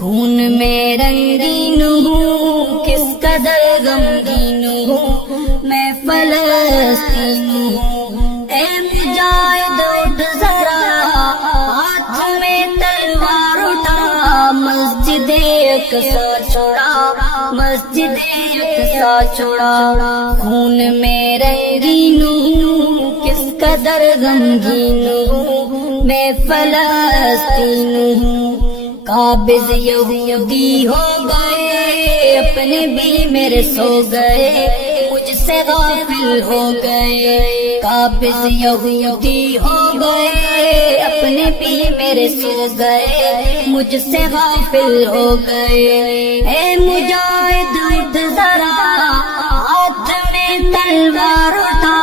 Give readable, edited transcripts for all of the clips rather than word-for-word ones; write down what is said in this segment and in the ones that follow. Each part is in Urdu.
خون میں رنگین ہوں، کس قدر غمگین ہوں، میں فلسطین ہوں۔ اے مجاہد اٹھ ذرا، ہاتھ میں تلوار اٹھا، مسجد اقصی چھوڑا، مسجد اقصی چھوڑا۔ خون میں رنگین ہوں، کس قدر غمگین ہوں، میں فلسطین ہوں۔ قابض یہودی ہو گئے، اپنے بھی میرے سو گئے، مجھ سے غافل ہو گئے۔ قابض یہودی ہو گئے، اپنے بھی میرے سو گئے، مجھ سے غافل ہو گئے۔ اے مجاہد اٹھ ذرا، ہاتھ میں تلوار اٹھا،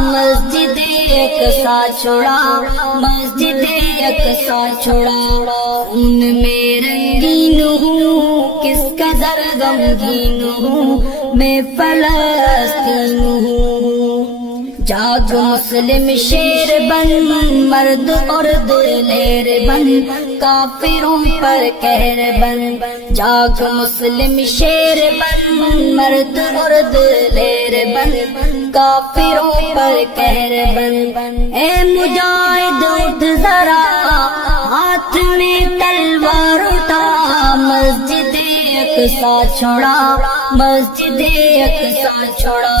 مسجد اقصی چھوڑا، مسجد اقصی چھوڑا۔ خون میں رنگین ہوں، کس قدر غمگین ہوں، میں فلسطین ہوں۔ جاگ مسلم شیر بن، مرد اور دلیر بن، کافروں پر قہر بن۔ جاگ مسلم شیر بن، مرد اور دلیر بن، کافروں پر قہر بن۔ اے مجاہد اٹھ ذرا، ہاتھ میں تلوار اٹھا، مسجد اقصی چھوڑا، مسجد اقصی چھوڑا۔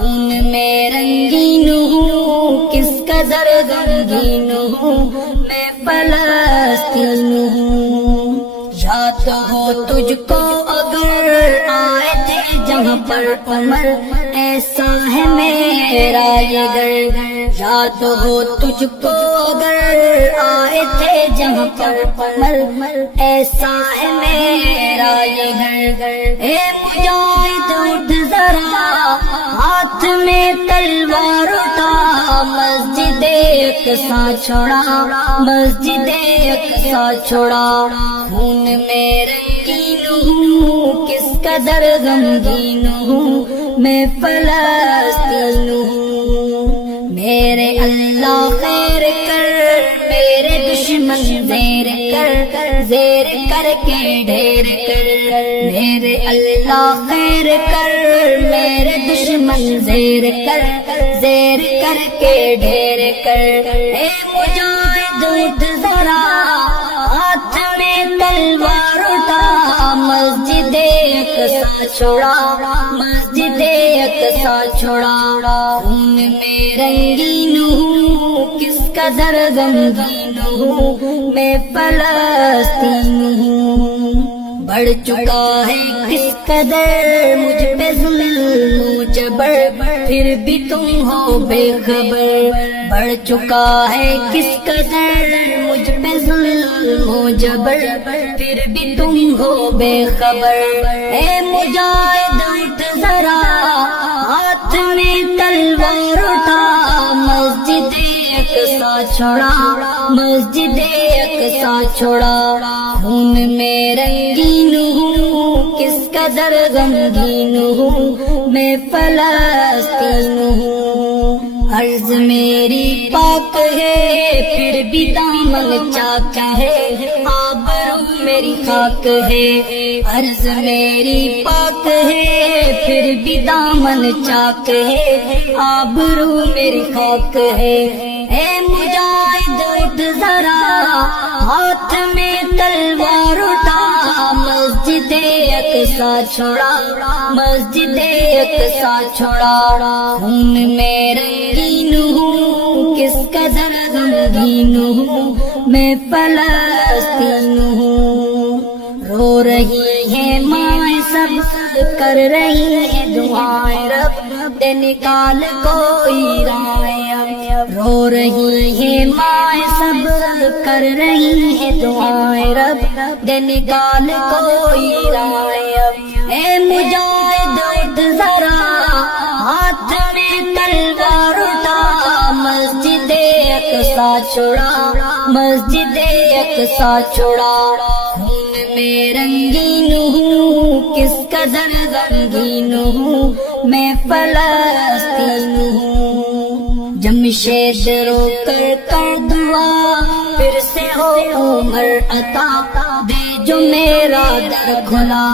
خون میں رنگین ہوں، کس قدر غمگین ہوں، میں فلسطین ہوں۔ یاد ہو تجھ کو اگر آئے تھے جہاں پر عمر، ایسا ہے میرا یہ گھر۔ یاد ہو تجھ کو اگر آئے تھے جہاں پر عمر، ایسا ہے میرا یہ گھر۔ اے مجاہد اٹھ ذرا، ہاتھ میں تلوار اٹھا، مسجد اقصی چھوڑا، مسجد اقصی چھوڑا۔ خون میں رنگین ہوں، کس قدر غمگین ہوں، میں فلسطین ہوں۔ میرے اللہ خیر کر، میرے دشمن زیر کر، زیر کر کے ڈھیر کر۔ میرے اللہ خیر کر، میرے دشمن زیر کر، زیر کر کے ڈھیر کر۔ اے مجاہد اٹھ ذرا، ہاتھ میں تلوار اٹھا، مسجد اقصی چھوڑا، مسجد اقصی چھوڑا۔ خون میں رنگین ہوں، کس قدر غمگین ہوں، میں فلسطین ہوں۔ بڑھ چکا ہے کس قدر مجھ پہ ظلم و جبر، پھر بھی تم ہو بے خبر۔ بڑھ چکا ہے کس قدر مجھ پہ ظلم و جبر، پھر بھی تم ہو بے خبر۔ اے مجاہد اٹھ ذرا، ہاتھ میں تلوار اٹھا، مسجد اقصی چھوڑا، مسجد اقصی چھوڑا۔ خون میں رنگین ہوں، کس قدر غمگین ہوں، میں فلسطین ہوں۔ عرض میری پاک ہے، پھر بھی دامن چاک ہے، آبرو میری خاک ہے۔ عرض میری پاک ہے، پھر بھی دامن چاک ہے، آبرو میری خاک ہے۔ اے مجاہد اٹھ ذرا، ہاتھ میں تلوار اٹھا، مسجد اقصی چھوڑا، مسجد اقصی چھوڑا۔ خون میں رنگین ہوں، کس قدر غمگین ہوں، میں فلسطین ہوں۔ رو رہی ہے مائیں سب، کر رہی ہے دعائیں، رب دے نکال کوئی رائے اب۔ رو رہی ہے مائیں سب، کر رہی ہے دعائیں، رب دے نکال کوئی رائے اب۔ اے مجاہد اٹھ ذرا، ہاتھ میں تلوار اٹھا، مسجد اقصی چھوڑا، مسجد اقصی چھوڑا۔ خون میں رنگین ہوں، کس قدر غمگین ہوں، میں فلسطین ہوں۔ جمشید رو کر دعا، پھر سے ہو عمر عطا، دے جو میرا در کھلا،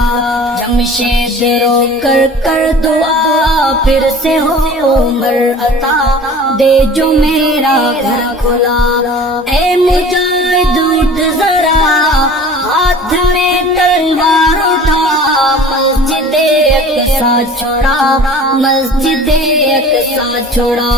جمشید رو کر دعا پھر سے ہو عمر عطا، دے جو میرا گھر کھلا۔ اے مجاہد اٹھ ذرا، ہاتھ میں تلوار اٹھا، مسجد اقصی چھوڑا، مسجد اقصی چھوڑا۔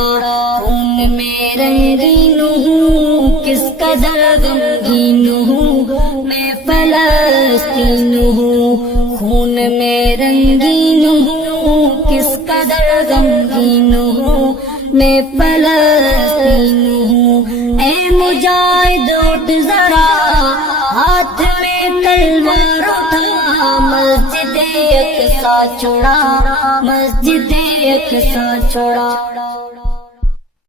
خون میں رنگین ہوں، کس قدر غمگین ہوں، میں فلسطین ہوں۔ خون میں رنگین ہوں، کس قدر غمگین ہوں، میں فلسطین ہوں۔ اے مجاہد اٹھ ذرا، ہاتھ میں تلوار اٹھا، مسجد اقصی چھوڑا، مسجد اقصی چھوڑا۔